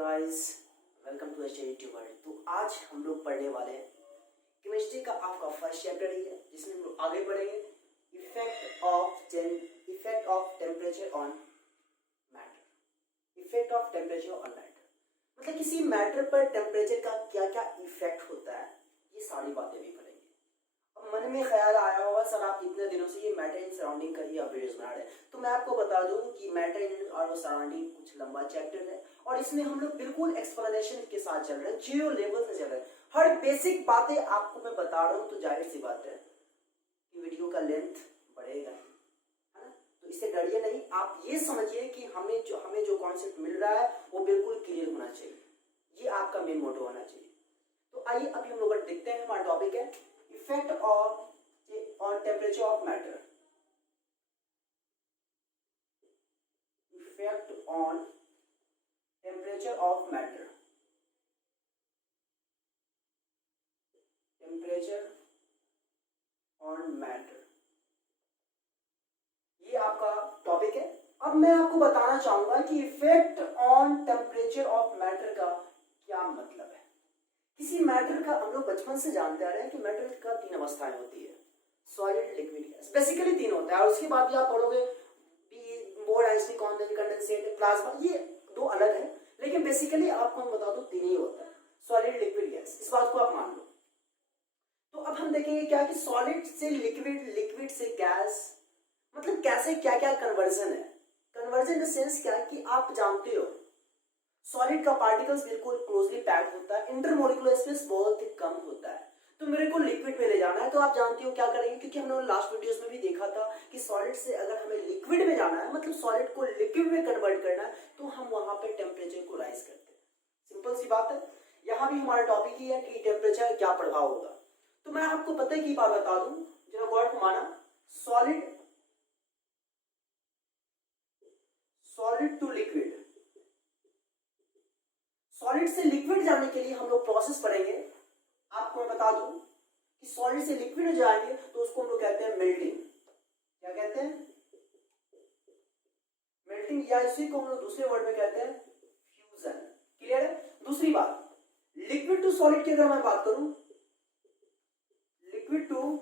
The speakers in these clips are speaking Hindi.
Guys, welcome to YouTube world. तो आज हम लोग पढ़ने वाले हैं केमिस्ट्री का आपका फर्स्ट चैप्टर ही है, जिसमें हम लोग आगे बढ़ेंगे effect of temperature on matter. Effect of temperature on matter मतलब किसी मैटर पर टेम्परेचर का क्या क्या इफेक्ट होता है, ये सारी बातें भी पढ़ेंगे। अब मन में ख्याल आया होगा, सर आप इतने दिनों से ये मैटर इन सराउंडिंग का ही आप वीडियोस बना रहे हैं, तो मैं आपको बता दूं कि मैटर इन और सराउंडिंग कुछ लंबा चैप्टर है और इसमें हम लोग बिल्कुल एक्सप्लेनेशन के साथ चल रहे हैं, जीरो लेवल से चल रहे हैं। हर बेसिक बातें आपको मैं बता रहा हूँ, तो जाहिर सी बात है कि वीडियो का लेंथ बढ़ेगा, है ना। तो इससे डरिए नहीं, आप ये समझिए कि हमें जो कॉन्सेप्ट मिल रहा है वो बिल्कुल क्लियर होना चाहिए, ये आपका मेन मोटो होना चाहिए। तो आइए अभी हम लोग देखते हैं, हमारा टॉपिक है effect on temperature of matter. Effect on temperature of matter. Temperature on matter, ये आपका टॉपिक है। अब मैं आपको बताना चाहूंगा कि effect on temperature of matter का क्या मतलब है। किसी मैटर का हम लोग बचपन से जानते आ रहे हैं कि मैटर का तीन अवस्थाएं होती है, सॉलिड, लिक्विड, गैस। बेसिकली तीन होता है और उसके बाद भी आप पढ़ोगे बोर्ड, आइसनिक, कंडेंसेट, प्लाज्मा, ये दो अलग है, लेकिन बेसिकली आपको हम बता दूं तीन ही होता है, सॉलिड, लिक्विड, गैस। इस बात को आप मान लो। तो अब हम देखेंगे क्या कि सॉलिड से लिक्विड, लिक्विड से गैस, मतलब कैसे क्या क्या कन्वर्जन है। कन्वर्जन इन द सेंस क्या कि आप जानते हो सॉलिड का पार्टिकल्स बिल्कुल क्लोजली पैक्ड होता है, इंटरमोलिकुलर स्पेस बहुत ही कम होता है। तो मेरे को लिक्विड में ले जाना है, तो आप जानते हो क्या करेंगे, क्योंकि हमने लास्ट वीडियोस में भी देखा था कि सॉलिड से अगर हमें लिक्विड में जाना है, मतलब सॉलिड को लिक्विड में कन्वर्ट करना है, तो हम वहां पे टेम्परेचर को राइज करते हैं। सिंपल सी बात है। यहाँ भी हमारा टॉपिक ही है कि टेम्परेचर क्या प्रभाव होगा। तो मैं आपको पता की बात बता दूं, जरा गौर घुमाना, सॉलिड टू लिक्विड। सॉलिड से लिक्विड जाने के लिए हम लोग प्रोसेस पढ़ेंगे। आपको मैं बता दूं कि सॉलिड से लिक्विड हो जाएंगे तो उसको हम लोग कहते हैं मेल्टिंग। क्या कहते हैं? मेल्टिंग, या इसी को हम लोग दूसरे वर्ड में कहते हैं फ्यूजन। क्लियर है? दूसरी बात, लिक्विड टू सॉलिड की अगर मैं बात करूं, लिक्विड टू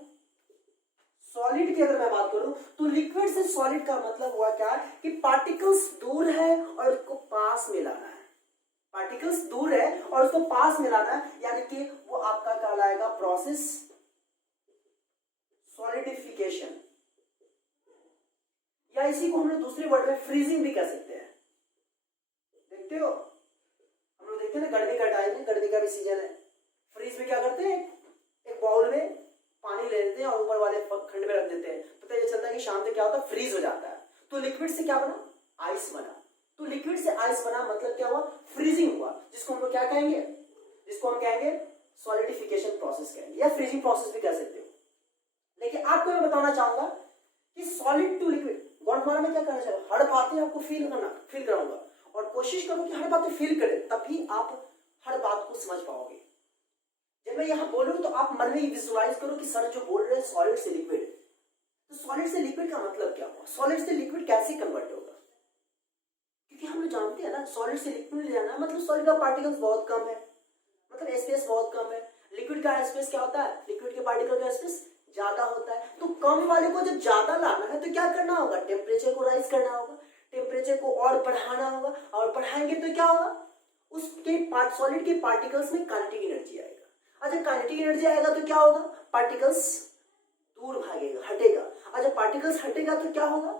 सॉलिड की अगर मैं बात करूं, तो लिक्विड से सॉलिड का मतलब हुआ क्या कि पार्टिकल्स दूर है और उसको पास में लाना है। पार्टिकल्स दूर है और उसको पास में लाना है, यानी कि वो आपका कहलाएगा प्रोसेस सॉलिडिफिकेशन, या इसी को हम लोग दूसरे वर्ड में फ्रीजिंग भी कह सकते हैं। देखते हो, हम लोग देखते हैं ना, गर्मी का टाइम है, गर्मी का भी सीजन है, फ्रीज में क्या करते हैं, एक बाउल में पानी ले लेते हैं और ऊपर वाले खंड में रख देते हैं, पता ये चलता है कि शाम तक क्या होता है, फ्रीज हो जाता है। तो लिक्विड से क्या बना, आइस बना। तो लिक्विड से आइस बना मतलब क्या हुआ, फ्रीजिंग हुआ, जिसको हम लोग क्या कहेंगे, जिसको हम कहेंगे सॉलिडिफिकेशन प्रोसेस कहेंगे, या फ्रीजिंग प्रोसेस भी कह सकते हो। लेकिन आपको मैं बताना चाहूंगा कि सॉलिड टू लिक्विड वर्ड में क्या करना चाहिए, हर बातें आपको फील कराऊंगा और कोशिश करो कि हर बातें फील करें, तभी आप हर बात को समझ पाओगे। जब मैं यहां बोलूं तो आप मन में विजुअलाइज करो कि सर जो बोल रहे हैं सॉलिड से लिक्विड, तो सॉलिड से लिक्विड का मतलब क्या हुआ, सॉलिड से लिक्विड कैसे कन्वर्ट होगा। क्योंकि हम लोग जानते हैं ना, सॉलिड से लिक्विड में जाना मतलब सॉलिड का पार्टिकल्स बहुत कम है, मतलब स्पेस बहुत कम है। लिक्विड का स्पेस क्या होता है, लिक्विड के पार्टिकल का स्पेस ज्यादा होता है। तो कम वाले को जब ज्यादा लाना है तो क्या करना होगा, टेम्परेचर को राइज करना होगा, टेम्परेचर को और बढ़ाना होगा, और बढ़ाएंगे तो क्या होगा, उसके सॉलिड के पार्टिकल्स में काइनेटिक एनर्जी आएगा। अच्छा, काइनेटिक एनर्जी आएगा तो क्या होगा, पार्टिकल्स दूर भागेगा, हटेगा। अच्छा, पार्टिकल्स हटेगा तो क्या होगा,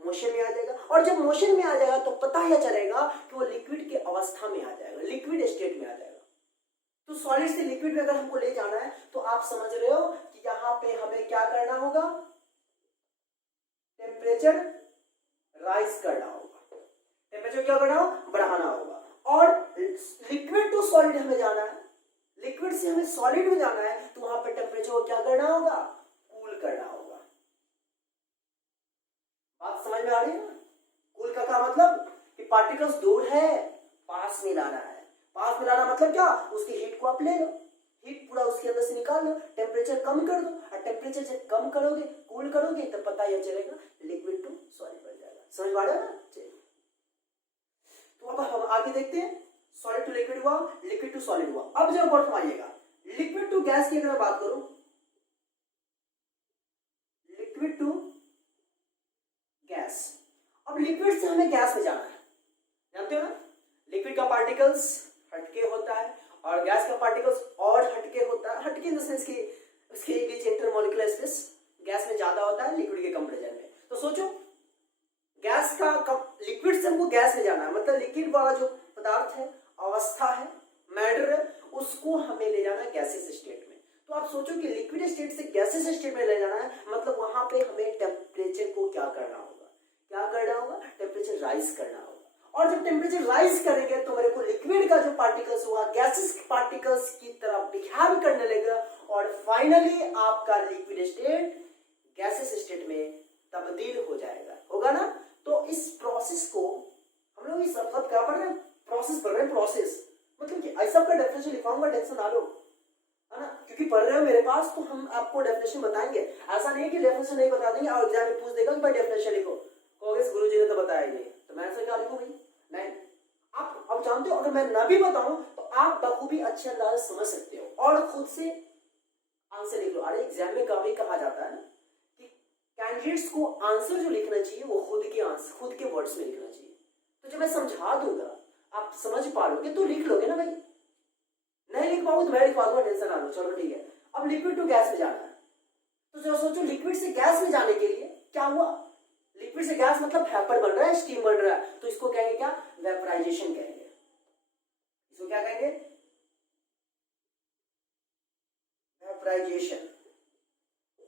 मोशन में आ जाएगा, और जब मोशन में आ जाएगा तो पता ही चलेगा कि वो लिक्विड की अवस्था में आ जाएगा, लिक्विड स्टेट में आ जाएगा। तो सॉलिड से लिक्विड में अगर हमको ले जाना है तो आप समझ रहे हो कि यहाँ पे हमें क्या करना होगा, टेम्परेचर राइज करना होगा, टेम्परेचर क्या करना होगा, बढ़ाना होगा। और लिक्विड टू सॉलिड हमें जाना है, लिक्विड से हमें सॉलिड में जाना है, तो वहां पर टेम्परेचर को क्या करना होगा, कूल करना होगा। बात समझ में आ रही है ना? कूल का क्या मतलब कि पार्टिकल्स दूर है, पास में लाना है। पास में लाना मतलब क्या, उसकी हीट को आप ले लो, हीट पूरा उसके अंदर से निकाल लो, टेम्परेचर कम कर दो, और टेम्परेचर जब कम करोगे, कूल करोगे, तो पता यह चलेगा लिक्विड टू सॉलिड बन जाएगा। समझ पा रहे हो ना? तो अब आगे देखते हैं, सॉलिड टू लिक्विड हुआ, लिक्विड टू सॉलिड हुआ। अब जब गौर फरमाइएगा, लिक्विड टू गैस की अगर मैं बात करूं, लिक्विड टू गैस, अब लिक्विड से हमें गैस में जाना है, जानते हो ना, लिक्विड का पार्टिकल्स हटके होता है और गैस का पार्टिकल्स और हटके होता है। हटके इन द सेंस कि उसके बीच इंटरमोलिकुलर स्पेस गैस में ज्यादा होता है लिक्विड के कंपैरिजन में। तो सोचो, गैस का लिक्विड से हमको गैस में जाना है, मतलब लिक्विड वाला जो पदार्थ है, अवस्था है, मैटर है, उसको हमें ले जाना है गैसेस स्टेट में। तो आप सोचो कि लिक्विड स्टेट से गैसेस स्टेट में ले जाना है, मतलब वहां पे हमें टेम्परेचर को क्या करना होगा, क्या करना होगा, टेम्परेचर राइज करना होगा। और जब टेम्परेचर राइज करेंगे तो मेरे को लिक्विड का जो पार्टिकल्स होगा गैसेस पार्टिकल्स की तरफ बिहेव करने लगेगा और फाइनली आपका लिक्विड स्टेट गैसेस स्टेट में तब्दील हो जाएगा, होगा ना। तो इस प्रोसेस को हम लोग इस सब क्या पढ़ रहे हैं, प्रोसेस पढ़ रहे हैं, प्रोसेस मतलब कि ऐसा का डेफिनेशन लिखाऊंगा, टेंशन ना लो, है ना, क्योंकि पढ़ रहे हो मेरे पास तो हम आपको डेफिनेशन बताएंगे। ऐसा नहीं है कि डेफिनेशन नहीं बता देंगे और एग्जाम में पूछ देगा कि भाई डेफिनेशन लिखो, कहोगे गुरुजी ने तो बताया ही नहीं, तो मैं ऐसा क्या लिखूं भाई। नहीं, आप अब जानते हो, अगर मैं ना भी बताऊं तो आप बखूबी अच्छे अंदाज से समझ सकते हो और खुद से आंसर लिख लो। अरे एग्जाम में कभी कहा जाता है ना कि कैंडिडेट्स को आंसर जो लिखना चाहिए वो खुद के वर्ड्स में लिखना चाहिए। तो जब मैं समझा दूंगा आप समझ पा लोगे तो लिख लोगे ना भाई, नहीं लिख पाओगे तो मैं लिखवा दूंगा, टेंशन ना लो। चलो ठीक है, अब लिक्विड टू गैस में जाना है, तो जरा सोचो लिक्विड से गैस में जाने के लिए क्या हुआ, लिक्विड से गैस मतलब वेपर बन रहा है, स्टीम बन रहा है, तो इसको कहेंगे क्या, वेपराइजेशन कहेंगे। इसको क्या कहेंगे, वेपराइजेशन।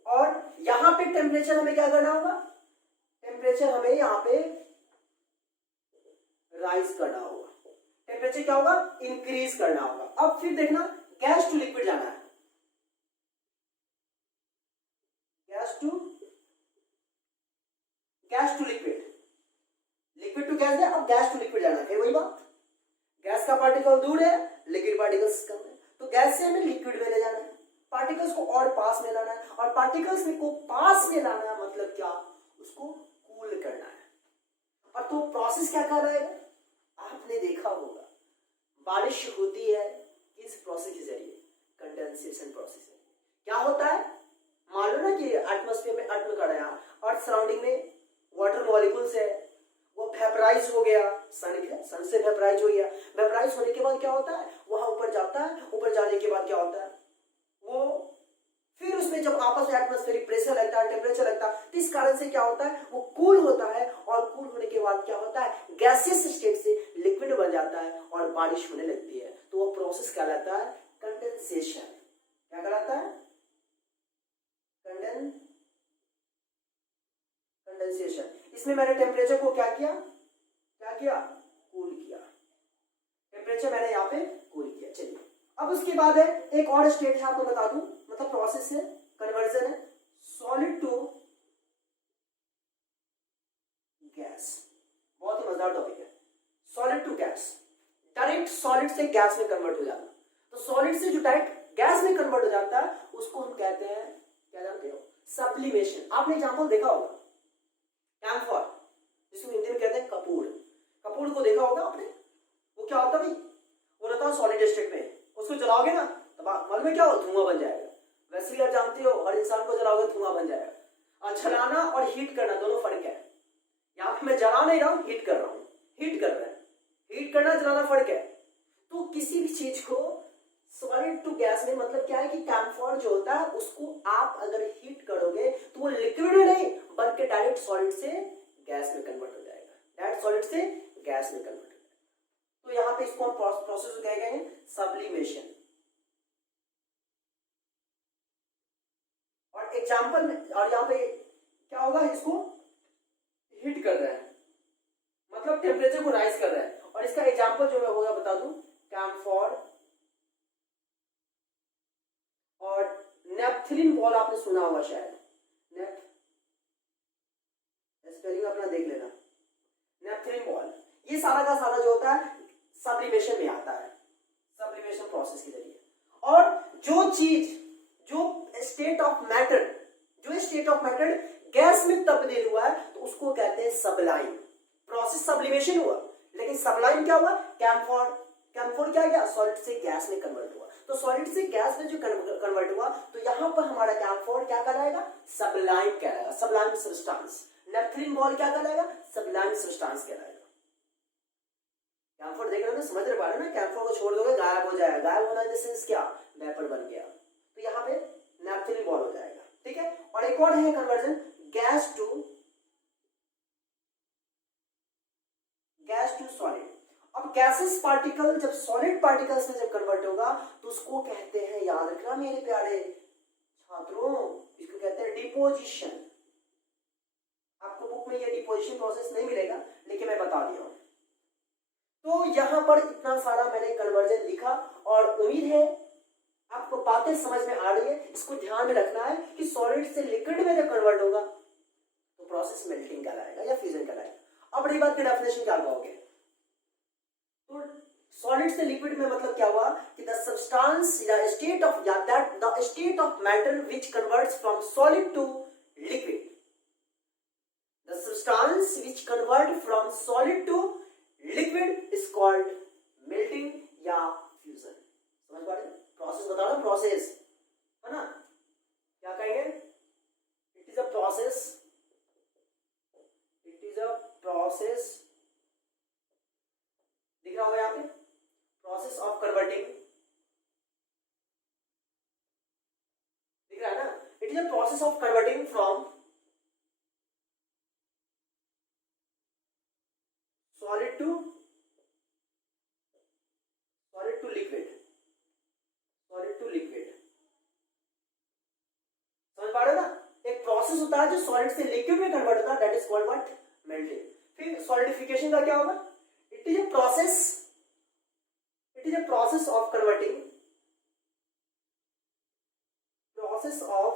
और यहां पे टेम्परेचर हमें क्या करना होगा, टेम्परेचर हमें यहां पे राइज करना होगा, टेम्परेचर क्या होगा, इंक्रीज करना होगा। अब फिर देखना, गैस टू लिक्विड जाना है, gas to liquid, liquid to gas है, अब गैस टू लिक्विड जाना है। वही बात, गैस का पार्टिकल दूर है, लिक्विड पार्टिकल्स कम है, तो गैस से हमें लिक्विड में ले जाना है, पार्टिकल्स को और पास में लाना है, और पार्टिकल्स को पास में लाना है मतलब क्या, उसको कूल करना है। और तो प्रोसेस क्या कर रहा है, आपने देखा होगा बारिश होती है इस प्रोसेस के जरिए, कंडेंसेशन प्रोसेस है। क्या होता है, मान लो ना कि एटमॉस्फेयर में एटम का है और सराउंडिंग में वाटर मॉलिक्यूल्स है, वो वेपराइज हो गया, सन से वेपराइज हो गया, वेपराइज होने के बाद क्या होता है, वहां ऊपर जाता है, ऊपर जाने के बाद क्या होता है, वो फिर उसमें जब आपस में एटमॉस्फेरिक प्रेशर लगता है, टेम्परेचर लगता है, तो इस कारण से क्या होता है, वो कूल होता है, और कूल होने के बाद क्या होता है, गैसियस स्टेट से लिक्विड बन जाता है और बारिश होने लगती है। तो वो प्रोसेस कहलाता है कंडेंसेशन। क्या कहलाता है, कंडेंसेशन। इसमें मैंने टेम्परेचर को क्या किया, कूल किया, टेम्परेचर मैंने यहाँ पे कूल किया। चलिए, अब उसके बाद है एक और स्टेट है, आपको बता दूं, मतलब प्रोसेस है, कन्वर्जन है, सॉलिड टू गैस। बहुत ही मजेदार टॉपिक है, solid to gas, direct solid से गैस में कन्वर्ट हो जाना। तो सॉलिड से जो डायरेक्ट गैस में कन्वर्ट हो जाता है उसको हम कहते हैं, क्या जानते हो, सब्लिमेशन। आपने एग्जांपल देखा होगा, कैम्फर, जिसको हिंदी में कहते हैं कपूर, कपूर को देखा होगा आपने, वो क्या होता है भाई, वो रहता है सॉलिड स्टेट में, उसको जलाओगे ना तो मालूम है क्या हो, धुआं बन जाएगा। वैसे ही आप जानते हो हर इंसान को जलाओगे धुआं बन जाएगा। और जलाना और हीट करना दोनों फर्क है, यहाँ पे मैं जला नहीं रहा हूं, हीट कर रहा हूं, हीट कर रहा है, हीट करना जलाना फर्क है। तो किसी भी चीज को सॉलिड टू गैस में मतलब क्या है कि कैम्फर जो होता है उसको आप अगर हीट करोगे तो वो लिक्विड नहीं बल्कि डायरेक्ट सॉलिड से गैस में कन्वर्ट हो जाएगा, डायरेक्ट सॉलिड से गैस में कन्वर्ट हो जाएगा। तो यहाँ पे इसको हम प्रोसेस कह गए हैं सब्लिमेशन। और एग्जांपल में, और यहाँ पे क्या होगा, इसको हीट कर रहा है मतलब टेम्परेचर को राइज कर रहा है। और इसका एग्जांपल जो मैं होगा बता दूं, कैम्फर और नेपथलीन बॉल, आपने सुना होगा शायद, स्पेलिंग अपना देख लेना, नेपथलीन बॉल, ये सारा का सारा जो होता है सब्लिमेशन में आता है, सब्लिमेशन प्रोसेस के जरिए। और जो चीज, जो स्टेट ऑफ मैटर गैस में तब्दील हुआ है तो उसको कहते हैं सब्लाइम। प्रोसेस सब्लिमेशन हुआ लेकिन सबलाइम क्या हुआ, कैम्फोर, कैम्फोर क्या गया, सॉलिड से गैस में कन्वर्ट हुआ। तो सॉलिड से गैस में जो कन्वर्ट हुआ तो यहां पर हमारा कैम्फोर क्या कहलाएगा, सबलाइम कहलाएगा, सबलाइम सब्सटेंस। नेफ्थलीन बॉल क्या कहलाएगा, सबलाइम सब्सटेंस कहलाएगा। कैम्फोर देख रहे हो ना, समझ रहे बारे में, कैम्फोर को छोड़ दोगे गायब हो जाएगा, गायब होना इन द सेंस क्या, वेपर बन गया, तो यहाँ पे नेफ्थलीन बॉल हो जाएगा, ठीक है। और एक और है कन्वर्जन, गैस टू सॉलिड। अब गैसेस पार्टिकल जब सॉलिड पार्टिकल्स में जब कन्वर्ट होगा तो उसको कहते हैं, याद रखना मेरे प्यारे छात्रों, इसको कहते हैं डिपोजिशन। आपको बुक में ये डिपोजिशन प्रोसेस नहीं मिलेगा, लेकिन मैं बता दिया हूं। तो यहां पर इतना सारा मैंने कन्वर्जन लिखा और उम्मीद है आपको बातें समझ में आ रही है। इसको ध्यान में रखना है कि सॉलिड से लिक्विड में जब कन्वर्ट होगा तो प्रोसेस मेल्टिंग कहलाएगा या फ्यूजन कहलाएगा। अब रही बात की डेफिनेशन क्या कहोगे, तो सॉलिड से लिक्विड में मतलब क्या हुआ कि द सब्सटेंस या स्टेट ऑफ या that the state of matter which converts from solid to liquid, the substance which convert from solid to liquid is called melting या फ्यूजन। समझ पा रहे, प्रोसेस बता रहा, प्रोसेस है ना, क्या कहेंगे, it is a process, it is a process, दिख रहा होगा यहाँ पे, प्रोसेस ऑफ कन्वर्टिंग, दिख रहा है ना, it is a process of converting from solid to liquid, solid to liquid. समझ पा रहे हो ना, एक प्रोसेस होता है जो सॉलिड से लिक्विड में कन्वर्ट होता है, that is called what, melting. फिर सॉलिडिफिकेशन का क्या होगा, it is a process of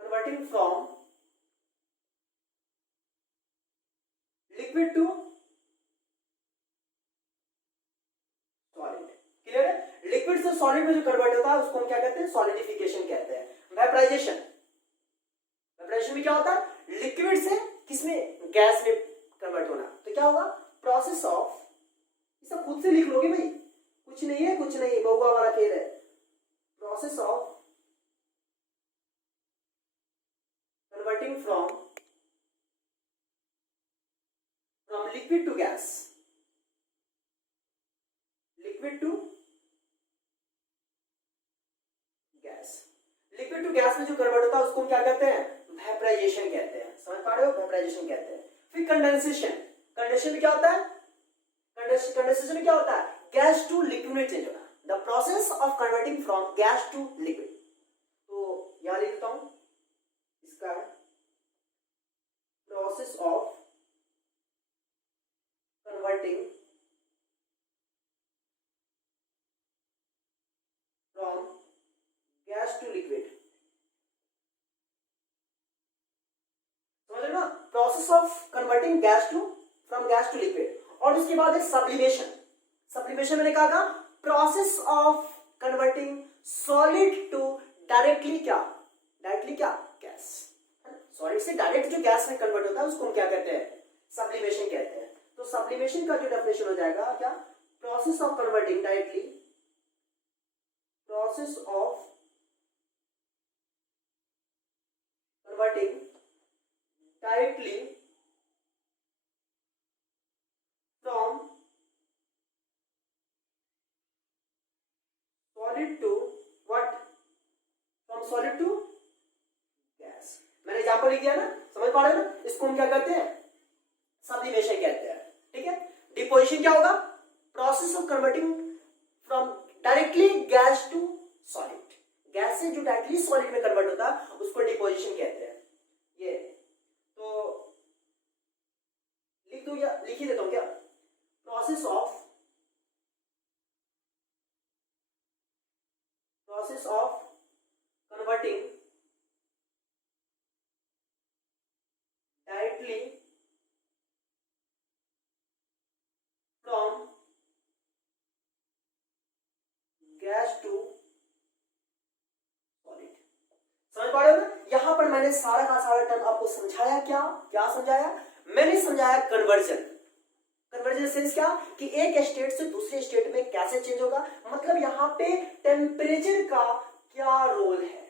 converting from liquid to solid। Clear है, लिक्विड से सॉलिड में जो कन्वर्ट होता है उसको हम क्या कहते हैं, सॉलिडिफिकेशन कहते हैं। वेपराइजेशन, वेपराइजेशन में क्या होता है, लिक्विड से किसमें, गैस में कन्वर्ट होना, तो क्या होगा, प्रोसेस ऑफ, ये सब खुद से लिख लोगे भाई, कुछ नहीं है, कुछ नहीं, बहुआ वाला खेल है, process of converting from liquid to gas, liquid to gas, liquid to gas में जो कन्वर्ट होता है उसको हम क्या कहते हैं, वेपराइजेशन कहते हैं। समझ पा रहे हो, वेपराइजेशन कहते हैं। फिर कंडेंसेशन, कंडेंसेशन में क्या होता है, कंडेंसेशन में क्या होता है, गैस टू लिक्विड में चेंज होना, the process of converting from gas to liquid. तो यहां लिखता हूं, इसका process of converting from gas to liquid. समझ रहे ना, process of converting gas to from gas to liquid. और उसके बाद है सब्लिमेशन, सब्लिमेशन मैंने कहा था, process of converting solid to directly क्या, डायरेक्टली क्या, गैस। सॉलिड से डायरेक्ट जो गैस में कन्वर्ट होता है उसको हम क्या कहते हैं, सब्लिमेशन कहते हैं। तो सब्लिमेशन का जो डेफिनेशन हो जाएगा क्या, process of converting directly, process of converting directly from solid to what, from solid to gas. मैंने एग्जांपल लिख दिया ना, समझ पा रहे हो ना, इसको हम क्या कहते हैं, सब्लिमेशन कहते हैं। ठीक है, डिपोजिशन क्या होगा, process of converting from directly gas to solid, gas से जो डायरेक्टली सॉलिड में कन्वर्ट होता है उसको डिपोजिशन कहते हैं। ये तो लिख दो या लिख ही देता हूं क्या, process of converting directly from gas to solid. समझ पा रहे हो ना, यहां पर मैंने सारा का सारा टर्म आपको समझाया, क्या क्या समझाया, मैंने समझाया कन्वर्जन। कन्वर्जन सेंस क्या कि एक स्टेट से दूसरे स्टेट में कैसे चेंज होगा, मतलब यहाँ पे टेम्परेचर का क्या रोल है।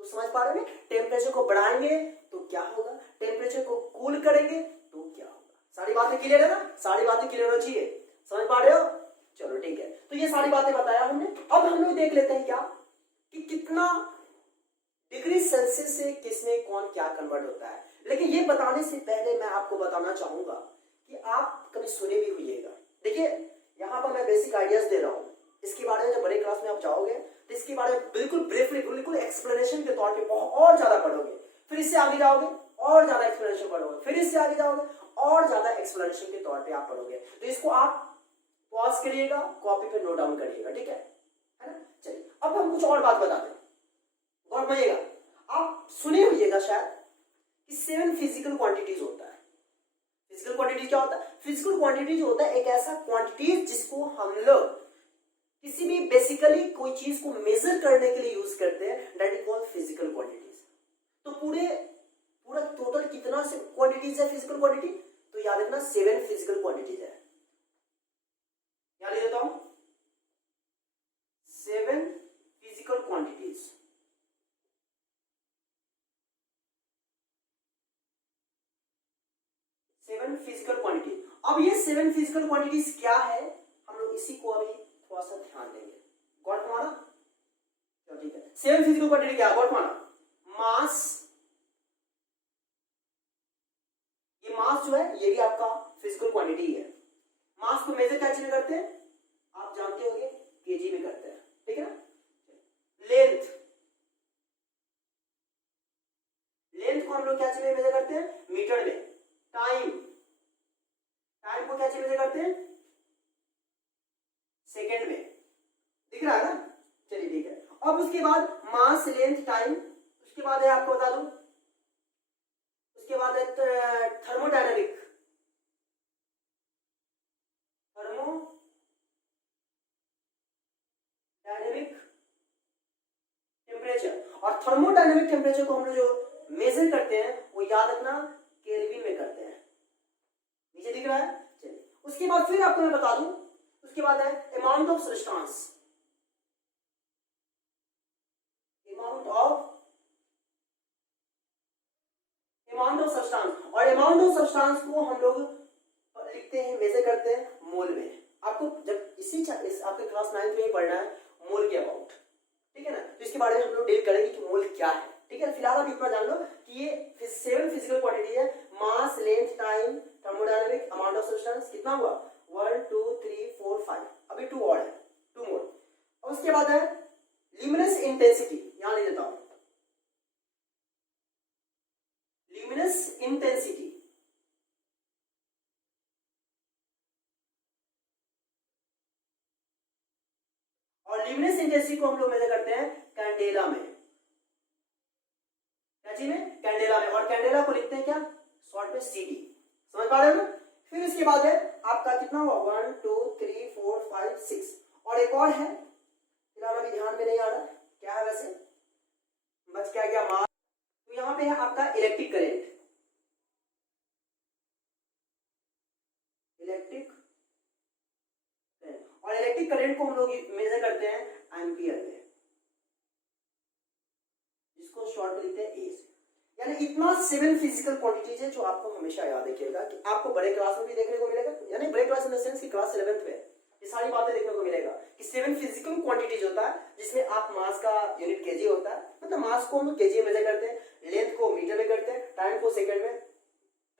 तो समझ पा रहे हैं, टेम्परेचर को बढ़ाएंगे तो क्या होगा, टेम्परेचर को कूल करेंगे तो क्या होगा। सारी बातें क्लियर है ना, सारी बातें क्लियर होनी चाहिए, समझ पा रहे हो। चलो ठीक है, तो ये सारी बातें बताया हमने। अब हम लोग देख लेते हैं क्या कि कितना डिग्री सेल्सियस से किसमें कौन क्या कन्वर्ट होता है। लेकिन ये बताने से पहले मैं आपको बताना चाहूंगा कि आप कभी सुने भी होइएगा। देखिए यहां पर मैं बेसिक आइडियाज दे रहा हूं, इसके बारे में जब बड़े क्लास में आप जाओगे तो इसके बारे में बिल्कुल ब्रीफली, बिल्कुल एक्सप्लेनेशन के तौर पे और ज्यादा पढ़ोगे, फिर इससे आगे जाओगे और ज्यादा एक्सप्लेनेशन पढ़ोगे, फिर इससे आगे जाओगे और ज्यादा एक्सप्लेनेशन के तौर पे आप पढ़ोगे। तो इसको आप पॉज करिएगा, कॉपी पे नोट डाउन करिएगा, ठीक है ना। चलिए अब हम कुछ और बात बताते हैं, गौर करिएगा। आप सुने होइएगा शायद कि 7 फिजिकल क्वांटिटीज होता है। फिजिकल क्वांटिटीज क्या होता है, फिजिकल क्वांटिटीज होता है एक ऐसा क्वांटिटीज जिसको हम लोग किसी भी बेसिकली कोई चीज को मेजर करने के लिए यूज करते हैं, that is called physical quantities. तो पूरा टोटल कितना से क्वांटिटीज है फिजिकल क्वांटिटी, तो याद रखना 7 फिजिकल क्वांटिटीज है। याद लिख देता हूं 7 फिजिकल क्वांटिटीज। Physical quantity. अब ये 7 फिजिकल क्वांटिटीज क्या है, हम लोग इसी को अभी थोड़ा सा ध्यान देंगे। गॉट माना, चलो ठीक है। 7 फिजिकल क्वांटिटी क्या है, गॉट माना, मास, ये मास जो है ये भी आपका फिजिकल क्वांटिटी है। मास को मेजर कैसे में करते हैं, आप जानते होंगे केजी में करते हैं, ठीक है ना। लेंथ, लेंथ को हम लोग क्या में मेजर करते हैं, मीटर में। टाइम, टाइम को क्या मेजर करते हैं, सेकंड में, दिख रहा है ना। चलिए ठीक है। अब उसके बाद मास, लेंथ, टाइम, उसके बाद है आपको बता दूं, उसके बाद है थर्मोडायनामिक, थर्मोडायनामिक टेम्परेचर। और थर्मोडायनामिक टेम्परेचर को हम लोग जो मेजर करते हैं वो याद रखना केल्विन में करते हैं, नीचे दिख रहा है। चलिए उसके बाद फिर आपको मैं बता दूं, उसके बाद है amount of substance, amount of substance. और अमाउंट ऑफ सब्सटेंस को हम लोग लिखते हैं, मेजर करते हैं मोल में। आपको जब इसी आपके क्लास 9 में ही पढ़ना है मोल के अबाउट, ठीक है ना। तो इसके बारे में हम लोग डील करेंगे कि मोल क्या है, ठीक है। फिलहाल आप इतना जान लो कि ये 7 फिजिकल क्वांटिटी है, mass, length, time, thermodynamic, amount of substance. कितना हुआ, 1 2 3 4 5, अभी 2 और है, 2 मोल। और उसके बाद है ल्यूमिनस इंटेंसिटी, यहां लिख देता हूं ल्यूमिनस इंटेंसिटी। और ल्यूमिनस इंटेंसिटी को हम लोग मेजर करते हैं कैंडेला में, क्या चीज में, कैंडेला में। और कैंडेला को लिखते हैं क्या, शॉर्ट में सीडी, समझ पा रहे हो ना। फिर इसके बाद है आपका कितना हुआ, 1 2 3 4 5 6। और एक और है, फिलहाल अभी ध्यान में नहीं आ रहा क्या है, वैसे बच क्या गया, मास। तो यहां पे है आपका इलेक्ट्रिक करंट, इलेक्ट्रिक करंट। और इलेक्ट्रिक करंट को हम लोग मेजर करते हैं एम्पियर में, जिसको शॉर्ट में लिखते हैं एस। यानी इतना 7 फिजिकल क्वांटिटीज है जो आपको हमेशा याद रखिएगा, कि आपको बड़े क्लास में भी देखने को मिलेगा, यानी बड़े क्लास इन द सेंस की क्लास 11th में ये सारी बातें देखने को मिलेगा कि 7 फिजिकल क्वांटिटीज होता है, जिसमें आप मास का यूनिट केजी होता है, मतलब मास को हम केजी में मेजर करते हैं, लेंथ को मीटर में करते हैं, टाइम को सेकंड में,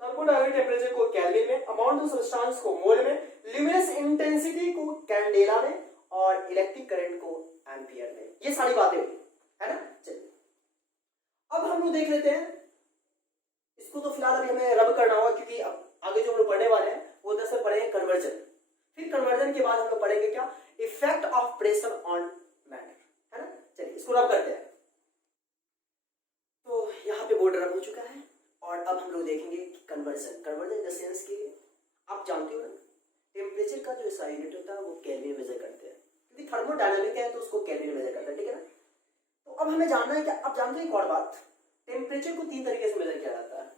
थर्मोडायनामिक टेम्परेचर को केल्विन में, अमाउंट ऑफ सब्सटेंस को मोल में, ल्यूमिनस इंटेंसिटी को कैंडेला में, और इलेक्ट्रिक करंट को एम्पियर में। ये सारी बातें हुई है ना। चलिए अब हम लोग देख लेते हैं इसको। तो फिलहाल अभी हमें रब करना होगा, क्योंकि अब आगे जो हम लोग पढ़ने वाले हैं वो दरअसल पढ़ेंगे कन्वर्जन। फिर कन्वर्जन के बाद हम लोग पढ़ेंगे क्या, effect of pressure on matter, है ना। चलिए इसको रब करते हैं। तो यहाँ पे बोर्ड रब हो चुका है, और अब हम लोग देखेंगे कि conversion, conversion in the sense कि आप जानते हो ना, टेम्परेचर का जो ऐसा यूनिट होता है वो केल्विन मेजर करते हैं, क्योंकि थर्मोडायनामिक है तो उसको केल्विन मेजर करते हैं, ठीक है ना। तो अब हमें जानना है कि आप जानते हैं एक और बात, टेम्परेचर को 3 तरीके से मेजर किया जाता है।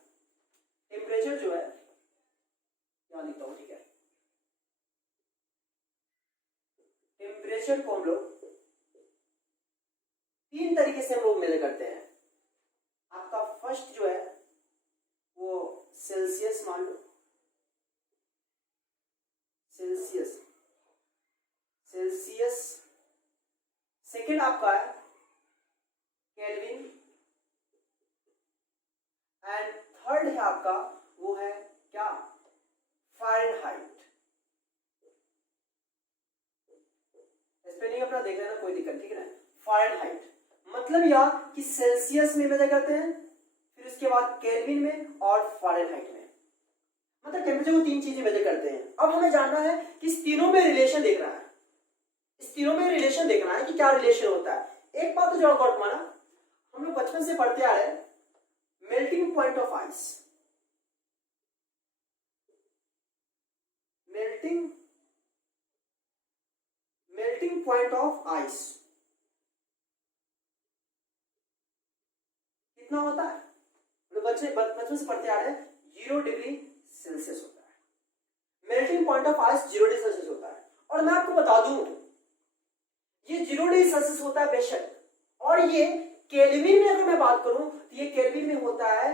टेम्परेचर जो है यहाँ लिखता हूँ, ठीक है। टेम्परेचर को हम लोग 3 तरीके से हम लोग मेजर करते हैं। आपका फर्स्ट जो है वो सेल्सियस मान लो, सेल्सियस, सेकेंड आपका है केल्विन, एंड थर्ड है आपका वो है क्या, फ़ारेनहाइट। स्पेलिंग अपना देख लेना, कोई दिक्कत, ठीक है ना। फ़ारेनहाइट मतलब यह कि सेल्सियस में मेजर करते हैं, फिर उसके बाद केल्विन में और फ़ारेनहाइट में, मतलब टेम्परेचर को 3 चीजें मेजर करते हैं। अब हमें जानना है कि इस तीनों में रिलेशन देखना है, इस तीनों में रिलेशन देखना है कि क्या रिलेशन होता है। एक बात तो जो गौर माना, हम लोग बचपन से पढ़ते आ रहे हैं, melting point of ice, melting point of ice कितना होता है, बचपन से पढ़ते आ रहे हैं 0 डिग्री सेल्सियस होता है। Melting point of ice 0 degree Celsius होता है। और मैं आपको बता दूं ये 0 डिग्री सेल्सियस होता है बेशक, और ये केल्विन में अगर मैं बात करूं तो ये केल्विन में होता है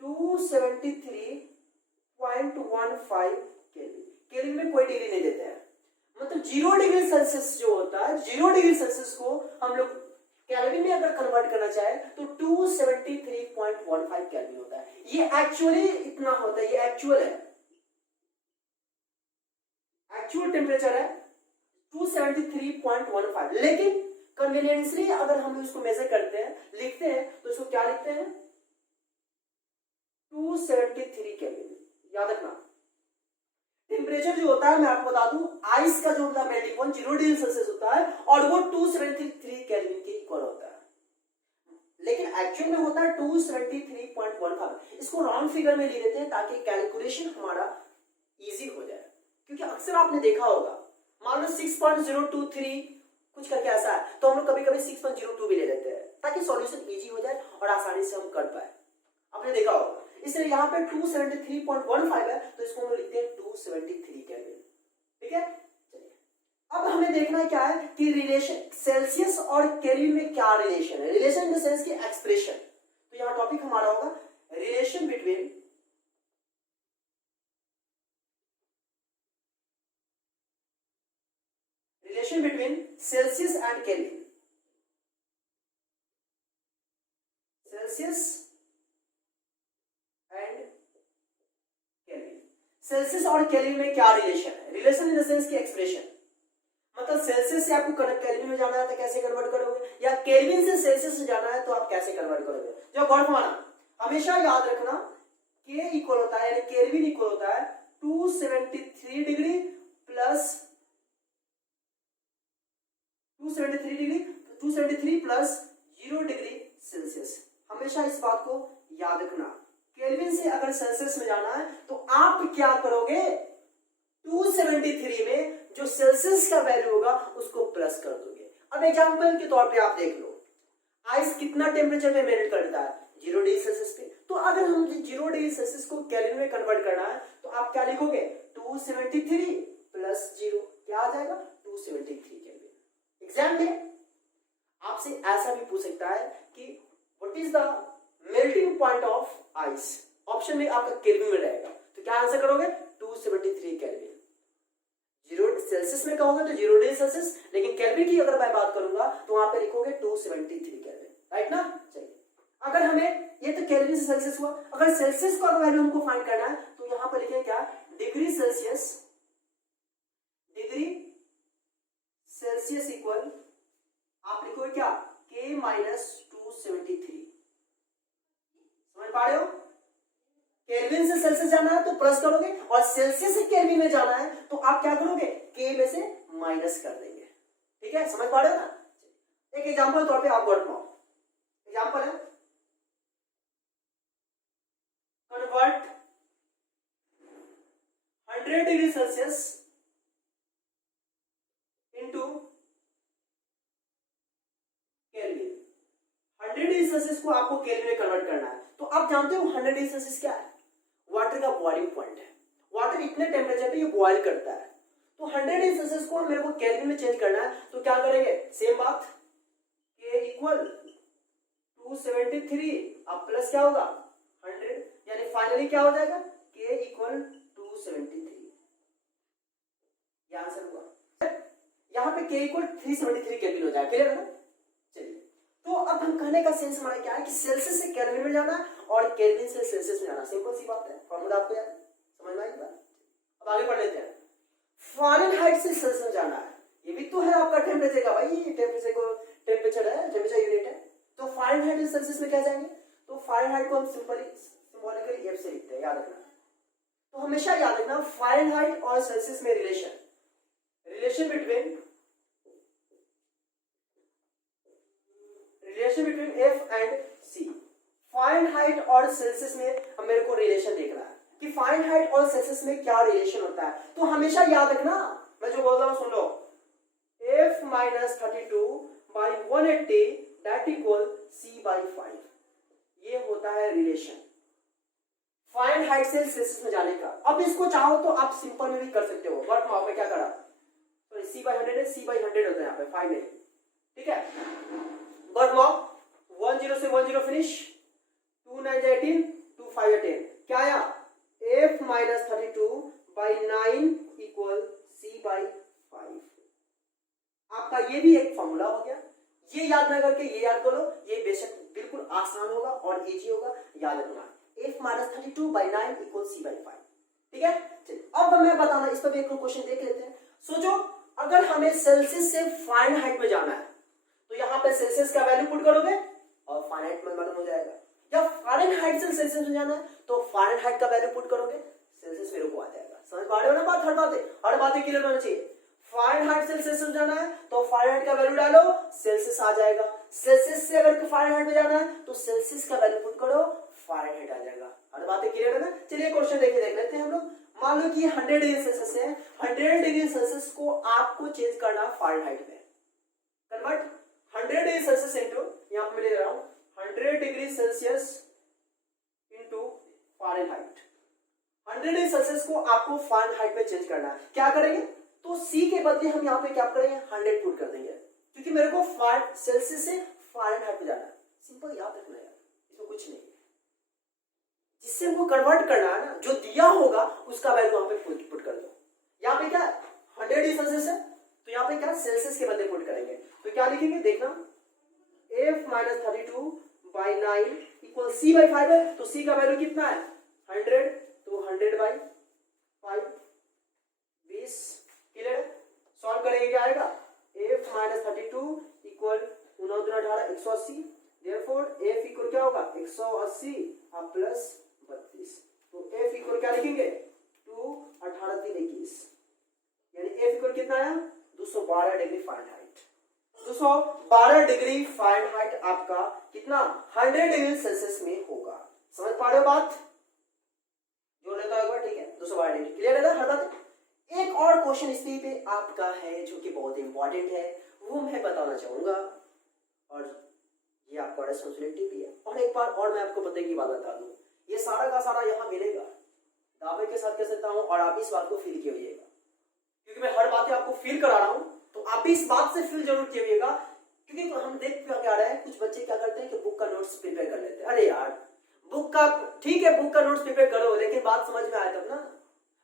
273.15 केल्विन। केल्विन में कोई डिग्री नहीं देते हैं, मतलब 0 डिग्री सेल्सियस जो होता है, 0 डिग्री सेल्सियस को हम लोग केल्विन में अगर कन्वर्ट करना चाहे तो 273.15 केल्विन होता है। ये एक्चुअली इतना होता है, ये एक्चुअल है, एक्चुअल टेम्परेचर है 273.15। लेकिन कन्वीनियंसली अगर हम इसको मेजर करते हैं, लिखते हैं, तो इसको क्या लिखते हैं 273 केल्विन। याद रखना टेम्परेचर जो होता है, मैं आपको बता दूं, आइस का जो होता है मेल्टिंग पॉइंट 0 डिग्री सेल्सियस होता है और वो 273 केल्विन के इक्वल होता है, लेकिन एक्चुअल में होता है 273.15। इसको राउंड फिगर में ले लेते हैं ताकि कैलकुलेशन हमारा इजी हो जाए, क्योंकि अक्सर आपने देखा होगा, मान लो 6.023 कुछ करके ऐसा है, तो हम लोग कभी कभी 6.02 भी ले लेते हैं ताकि सॉल्यूशन इजी हो जाए और आसानी से हम कर पाए। आपने देखा होगा, इसलिए यहाँ पे 273.15 है, तो इसको हम लोग लिखते हैं 273 केल्विन, ठीक है। चलिए अब हमें देखना क्या है कि रिलेशन सेल्सियस और केल्विन में क्या रिलेशन है, रिलेशन इन द सेंस की एक्सप्रेशन। तो यहाँ टॉपिक हमारा होगा relation between Celsius and Kelvin, Celsius and Kelvin। Celsius और केल्विन में क्या रिलेशन है, रिलेशन इन द सेंस की एक्सप्रेशन, मतलब सेल्सियस से आपको केल्विन में जाना है तो कैसे कन्वर्ट करोगे, या केल्विन से सेल्सियस से जाना है तो आप कैसे कन्वर्ट करोगे। जो गौर माना हमेशा याद रखना, K इक्वल होता है यानी केल्विन इक्वल होता है 273 degree plus 273 plus 0 degree Celsius. हमेशा इस बात को याद रखना, केल्विन से अगर सेल्सियस में जाना है तो आप क्या करोगे, 273 में जो सेल्सियस का वैल्यू होगा उसको प्लस कर दोगे। अब एग्जांपल के तौर पे आप देख लो, आइस कितना टेम्परेचर में मेल्ट करता है, 0 डिग्री सेल्सियस पे। तो अगर हम 0 डिग्री सेल्सियस को केल्विन में कन्वर्ट करना है तो आप क्या लिखोगे, 273 प्लस 0 क्या आ जाएगा, 273 केल्विन। एग्जाम में आपसे ऐसा भी पूछ सकता है कि what is the melting point of ice, option में आपका केल्विन में रहेगा, तो क्या आंसर करोगे, 273 केल्विन। 0 सेल्सियस में कहोगे तो 0 डिग्री सेल्सियस, लेकिन केल्विन की अगर मैं बात करूंगा तो वहां पे लिखोगे 273 केल्विन, राइट ना। चलिए अगर हमें ये तो केल्विन से सेल्सियस हुआ, अगर सेल्सियस का वैल्यू हमको फाइंड करना है तो यहां पर लिखेंगे क्या, डिग्री सेल्सियस इक्वल आप लिखोगे क्या, K माइनस 273। समझ पा रहे हो, केल्विन से सेल्सियस जाना है तो प्लस करोगे, और सेल्सियस से केल्विन में जाना है तो आप क्या करोगे, K में से माइनस कर देंगे, ठीक है। समझ पा रहे हो ना। एक एग्जांपल तौर पे आप वर्ड पाओ, एग्जांपल है convert 100 degree Celsius into kelvin. 100 degree Celsius को आपको केल्विन में कन्वर्ट करना है, तो आप जानते हो 100 डिग्री सेल्सियस क्या है, वाटर का बॉइलिंग पॉइंट है। वाटर इतने टेम्परेचर पे ये बॉयल करता है। तो 100 डिग्री सेल्सियस को मेरे को केल्विन में चेंज करना है, तो क्या करेंगे, सेम बात, K इक्वल 273 अब प्लस क्या होगा 100, यानी फाइनली क्या हो जाएगा K इक्वल 273, ये आंसर हुआ। यहाँ पे K इक्वल 373 केल्विन हो जाएगा, क्लियर है ना। चलिए, तो अब हम कहने का सेंस हमारा क्या है कि सेल्सियस से केल्विन में जाना और केल्विन से सेल्सियस में जाना, सिंपल सी बात है, फॉर्मूला आपको याद समझ में आई बात। अब आगे पढ़ लेते हैं, फ़ारेनहाइट से सेल्सियस में जाना है, ये भी तो है आपका टेम्परेचर का भाई, टेम्परेचर है, टेम्परेचर यूनिट है। तो फ़ारेनहाइट से सेल्सियस में क्या जाएंगे, तो फ़ारेनहाइट को हम सिंबॉलिकली F से लिखते हैं, याद रखना। तो हमेशा याद रखना फ़ारेनहाइट और सेल्सियस में relation between F and C। Fahrenheit और सेल्सियस में अब मेरे को रिलेशन देखना है कि फ़ारेनहाइट और सेल्सियस में क्या रिलेशन होता है। तो हमेशा याद रखना, मैं जो बोल रहा हूं सुन लो, F minus 32 by 180 that equal C by 5, ये होता है रिलेशन फ़ारेनहाइट से सेल्सियस में जाने का। अब इसको चाहो तो आप सिंपल में भी कर सकते हो, बट वहां पे क्या करा, तो C बाई 100 है, C बाई 100 होता है यहाँ पे 5 नहीं, ठीक है। बट मॉक 10 से 10 फिनिश, 2 9 18, 2 5 10, क्या आया F minus 32 by 9 equal C by 5। आपका ये भी एक फॉर्मूला हो गया, ये याद ना करके ये याद करो, ये बेशक बिल्कुल आसान होगा और इजी होगा, याद रखना F minus 32 by 9 equal C by 5, ठीक है। चलिए अब मैं बताना, इस पर भी एक क्वेश्चन देख लेते हैं। सोचो अगर हमें सेल्सियस से फ़ारेनहाइट में जाना है, तो यहाँ पे सेल्सियस का वैल्यू पुट करोगे और फ़ारेनहाइट में मालूम हो जाएगा, या फ़ारेनहाइट से सेल्सियस में जाना है तो फ़ारेनहाइट का वैल्यू पुट करोगे, सेल्सियस मेरे को आ जाएगा। समझ पा रहे हो ना बात, हर बातें क्लियर होनी चाहिए। फ़ारेनहाइट से सेल्सियस में जाना है तो फ़ारेनहाइट का वैल्यू डालो, सेल्सियस आ जाएगा। सेल्सियस से अगर फ़ारेनहाइट में जाना है तो सेल्सियस का वैल्यू पुट करो, फ़ारेनहाइट आ जाएगा। हर बातें क्लियर है ना। चलिए क्वेश्चन देख लेते हैं हम लोग। मान लो कि 100 डिग्री सेल्सियस है, 100 डिग्री सेल्सियस को आपको चेंज करना फ़ारेनहाइट में, कन्वर्ट 100 डिग्री सेल्सियस इंटू, यहाँ पे मैं ले रहा हूँ 100 degree Celsius into Fahrenheit. 100 degree Celsius को आपको फ़ारेनहाइट में चेंज करना है, क्या करेंगे, तो C के बदले हम यहाँ पे क्या करेंगे 100 पुट कर देंगे, क्योंकि मेरे को सेल्सियस से फ़ारेनहाइट में जाना है। सिंपल याद रखना यार, इसमें कुछ नहीं, जिससे वो कन्वर्ट करना है ना, जो दिया होगा उसका वैल्यू वहां पे पुट कर दो। यहाँ पे क्या 100 डिग्री सेल्सियस है, तो यहाँ पे क्या सेल्सियस के बदले पुट करेंगे, तो क्या लिखेंगे देखना, F minus 32 by 9 equal C by 5 है, तो C का वैल्यू कितना है 100, तो 100 बाई 5 20, क्लियर है। सॉल्व करेंगे क्या आएगा, F minus 32 equal 9 2 18 180, therefore F equal क्या होगा 180 आप प्लस 32, तो F इक्वल क्या लिखेंगे 2 18 3 21, यानी F इक्वल कितना आया 212 डिग्री फ़ारेनहाइट। 212 डिग्री फ़ारेनहाइट आपका कितना 100 डिग्री सेल्सियस में होगा। समझ पा रहे हो बात, जोड़ लेता हूं एक बार, ठीक है। 212 डिग्री क्लियर है ना हर बात। एक और क्वेश्चन इस पे आपका है जो कि बहुत इंपॉर्टेंट है, वो मैं बताना चाहूंगा, और ये आपका रेस्पॉन्सिबिलिटी भी है। और एक बार और मैं आपको पता की बात बता दूं, ये सारा का सारा यहाँ मिलेगा, दावे के साथ कह सकता हूँ, और आप इस बात को फील कीजिएगा, क्योंकि मैं हर बातें आपको फील करा रहा हूँ, तो आप इस बात से फील जरूर कीजिएगा। क्योंकि हम देख क्या रहे हैं, कुछ बच्चे क्या करते हैं कि बुक का नोट्स प्रिपेयर कर लेते हैं। अरे यार बुक का ठीक है, बुक का नोट्स प्रिपेयर करो, लेकिन बात समझ में आए तब ना।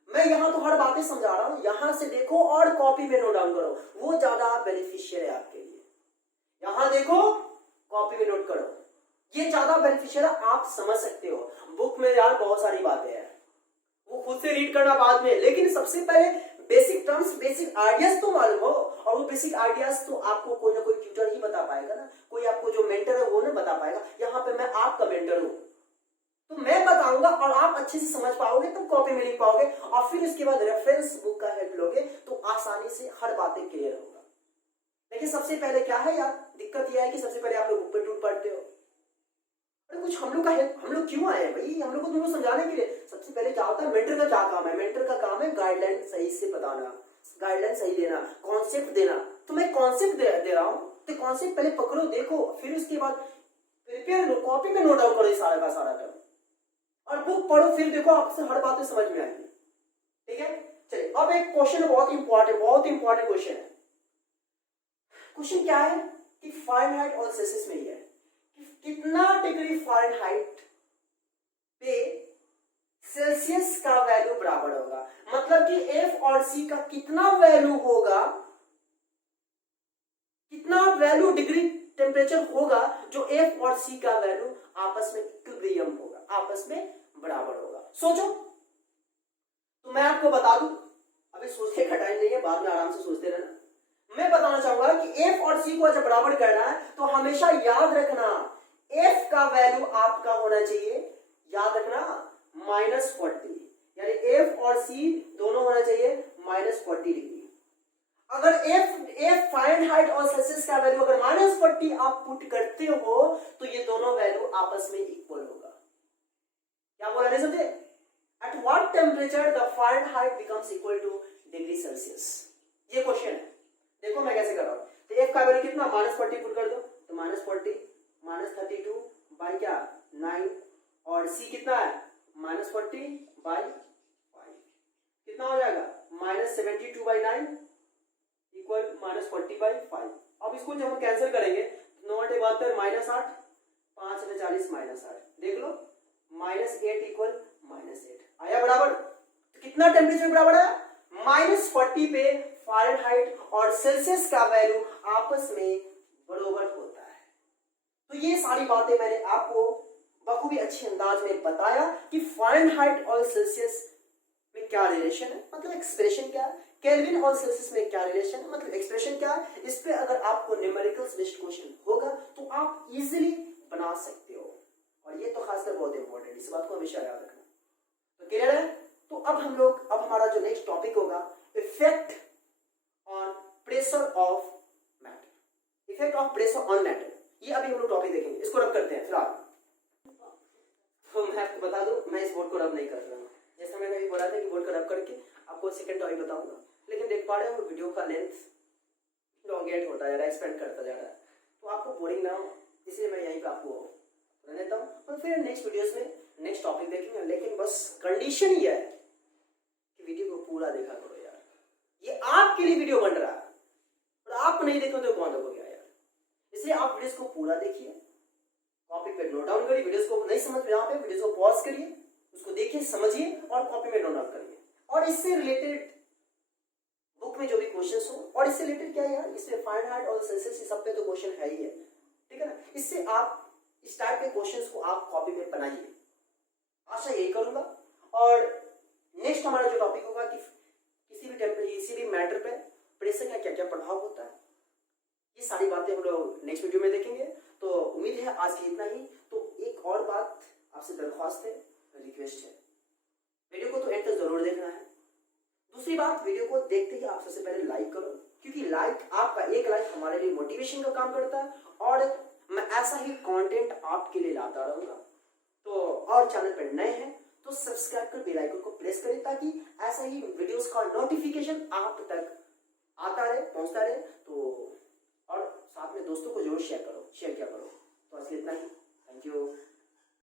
मैं यहाँ तो हर बातें समझा रहा हूँ, यहाँ से देखो और कॉपी में नोट डाउन करो, वो ज्यादा बेनिफिशियल है आपके लिए। यहाँ देखो कॉपी में नोट करो, ये ज्यादा बेनिफिशियल है, आप समझ सकते हो। बुक में यार बहुत सारी बातें हैं, वो खुद से रीड करना बाद में, लेकिन सबसे पहले बेसिक टर्म्स बेसिक आइडियाज तो मालूम हो, और वो बेसिक आइडियाज तो आपको कोई ना कोई ट्यूटर ही बता पाएगा ना, कोई आपको जो मेंटर है वो नहीं बता पाएगा। यहाँ पे मैं आपका मेंटर हूँ, तो मैं बताऊंगा और आप अच्छे से समझ पाओगे, तब कॉपी में लिख पाओगे, और फिर उसके बाद रेफरेंस बुक का हेल्प लोगे तो आसानी से हर बातें क्लियर होगा। लेकिन सबसे पहले क्या है यार, दिक्कत यह है कि सबसे पहले आप लोग बुक पे टूट पड़ते हो। अरे कुछ हम लोग का हेल्प, हम लोग क्यों आए हैं भाई, हम लोग को तुमको समझाने के लिए। सबसे पहले क्या होता है, मेंटर का क्या काम है, मेंटर का काम है गाइडलाइन सही से बताना, गाइडलाइन सही देना, कॉन्सेप्ट देना। तो मैं कॉन्सेप्ट दे रहा हूँ, तो कॉन्सेप्ट पहले पकड़ो, देखो, फिर उसके बाद प्रिपेयर लो, कॉपी में नोट डाउन करो सारा का सारा कर, और बुक पढ़ो, फिर देखो आपसे हर बातें समझ में आएगी। ठीक है, चलिए अब एक क्वेश्चन बहुत इंपॉर्टेंट क्वेश्चन है। क्वेश्चन क्या है कि फ़ारेनहाइट और सेल्सियस में ही है कि कितना डिग्री फ़ारेनहाइट पे सेल्सियस का वैल्यू बराबर होगा, मतलब कि एफ और सी का कितना वैल्यू होगा, कितना वैल्यू डिग्री टेम्परेचर होगा जो एफ और सी का वैल्यू आपस में इक्विलिब्रियम होगा, आपस में बराबर होगा। सोचो, तो मैं आपको बता दूं, अभी सोचने का टाइम नहीं है, बाद में आराम से सोचते रहना। मैं बताना चाहूंगा कि एफ और सी को जब बराबर करना है तो हमेशा याद रखना एफ का वैल्यू आपका होना चाहिए, याद रखना -40, यानी एफ और सी दोनों होना चाहिए -40 डिग्री। अगर एफ फ़ारेनहाइट और सेल्सियस का वैल्यू अगर -40 आप पुट करते हो तो ये दोनों वैल्यू आपस में इक्वल होगा। क्या बोला नहीं समझे? At what temperature the Fahrenheit becomes equal two degree Celsius, ये क्वेश्चन है। देखो मैं कैसे कर रहा हूं, तो एफ का वैल्यू कितना -40 पुट कर दो, तो -40 -32 बाई क्या 9, और सी कितना है -40 बाई 5, कितना हो जाएगा -72/9 इक्वल -40/5। अब इसको जब हम कैंसिल करेंगे 9 × 72 -8, 5 × 40 -8, देख लो -8 इक्वल -8 आया बराबर। तो कितना टेम्परेचर बराबर है -40 पे फ़ारेनहाइट और सेल्सियस का वैल्यू आपस में बराबर होता है। तो ये सारी बातें मैंने आपको बखूबी अच्छे अंदाज में बताया कि फ़ारेनहाइट और सेल्सियस में क्या रिलेशन है, मतलब एक्सप्रेशन क्या है, केल्विन और सेल्सियस में क्या रिलेशन है, मतलब एक्सप्रेशन क्या है। इस पे अगर आपको न्यूमेरिकल्स बेस्ड क्वेश्चन होगा तो आप इजीली बना सकते हो, और ये तो खासकर बहुत इंपॉर्टेंट, इस बात को हमेशा याद रखना। तो क्लियर है? तो अब हमारा जो नेक्स्ट टॉपिक होगा effect on pressure of matter, effect of pressure on matter, ये अभी हम लोग टॉपिक देखेंगे। इसको रब करते हैं फिलहाल। तो मैं आपको बता दूं, मैं इस बोर्ड को रब नहीं कर रहा हूँ, जैसा मैंने अभी बोला था कि बोर्ड को रब करके आपको सेकंड टॉपिक बताऊंगा, लेकिन देख पा रहे हो वीडियो का लेंथ लॉन्गेट होता जा रहा है, एक्सपेंड करता जा रहा है, तो आपको बोरिंग ना हो, इसलिए मैं यहीं पे आपको रहने देता हूँ, और फिर नेक्स्ट वीडियोस में नेक्स्ट टॉपिक देखेंगे। लेकिन बस कंडीशन ये है कि वीडियो को पूरा देखा करो यार, ये आपके लिए वीडियो बन रहा है, और आप नहीं देखो तो कौन देखोगे यार, इसलिए आप वीडियोस को पूरा देखिए, कॉपी पे नोट डाउन करिए, वीडियोस को नहीं समझ में यहाँ पे वीडियोस को पॉज करिए, उसको देखिए, समझिए और कॉपी में नोट डाउन करिए, और इससे रिलेटेड बुक में जो भी क्वेश्चंस हो, और इससे रिलेटेड क्या है यार, इससे फ़ारेनहाइट और सेल्सियस सब पे तो क्वेश्चन है ही है, ठीक है ना। इससे आप इस टाइप के क्वेश्चंस को आप कॉपी में बनाइए, आशा यही करूंगा। और नेक्स्ट हमारा जो टॉपिक होगा कि किसी भी मैटर पे प्रेशर का क्या क्या प्रभाव होता है, ये सारी बातें हम लोग नेक्स्ट वीडियो में देखेंगे। तो उम्मीद है आज की इतना ही। तो एक और बात आपसे दरख्वास्त है, रिक्वेस्ट है, वीडियो को तो एंड तक जरूर देखना है। दूसरी बात, वीडियो को देखते ही आप सबसे पहले लाइक करो, क्योंकि लाइक, आपका एक लाइक हमारे लिए मोटिवेशन का काम करता है, और मैं ऐसा ही कंटेंट आपके लिए लाता रहूंगा। तो और चैनल पर नए हैं तो सब्सक्राइब कर बेल आइकन को प्रेस करें, ताकि ऐसा ही वीडियोस का नोटिफिकेशन आप तक आता रहे, पहुंचता रहे। तो और साथ में दोस्तों को जरूर शेयर किया करो। तो आज इतना ही, थैंक यू।